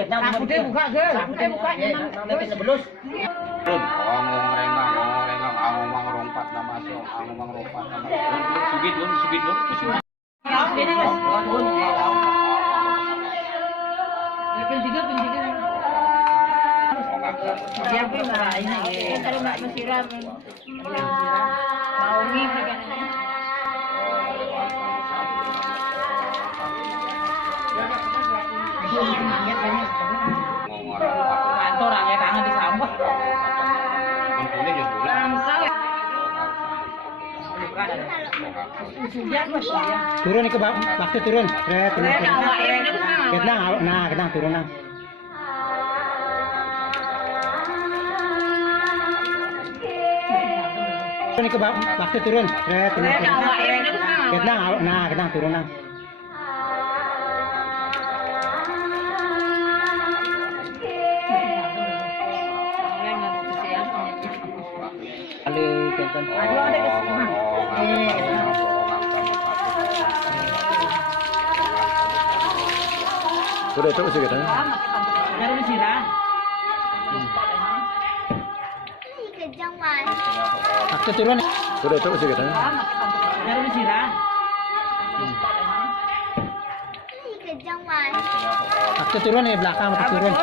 Aku dia buka ke, aku dia buka nanti belus. Ngomong renggang, aku mang rompat nama masuk, aku mang rompat nama. Subit. Penjiga. Dia pun ini. Tadi mak mesiram. Mau ni kan. Kantor ya tangan di sampah. Kumpulnya juga bulan. Turun ke bawah, pasti turun. Ketang turun nang. Turun ke bawah, pasti turun. Ketang turun nang. Sudah itu masih kita. Baru disiram. Pasti turun. Sudah itu masih kita. Baru disiram. Pasti turun di belakang, pasti turun.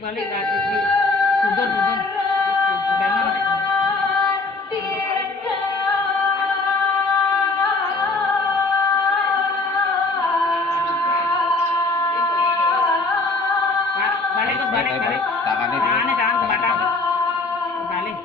Balik dari tudun. Balik. Tangannya ke belakang. Balik.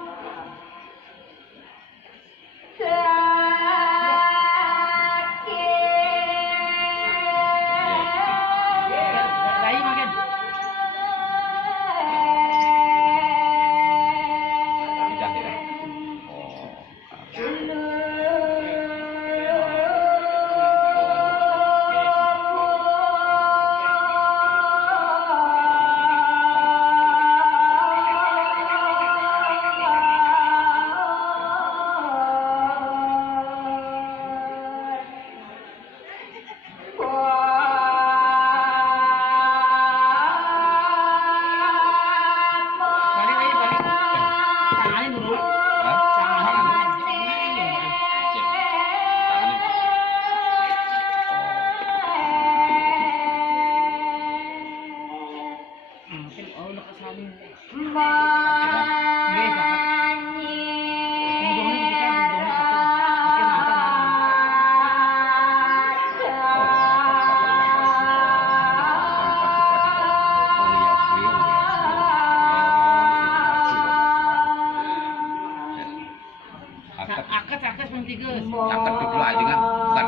Akad tiga. Akad dulu aja kan,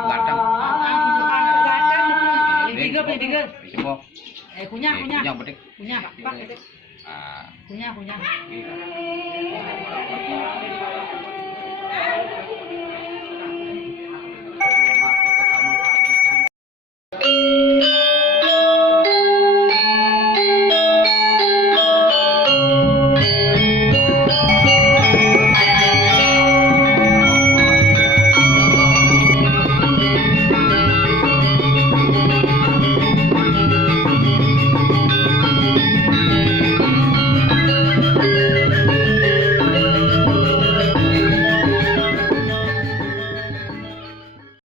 gatang. Tiga. Semua. Kunyah. Betik. Kunyah. Kunyah.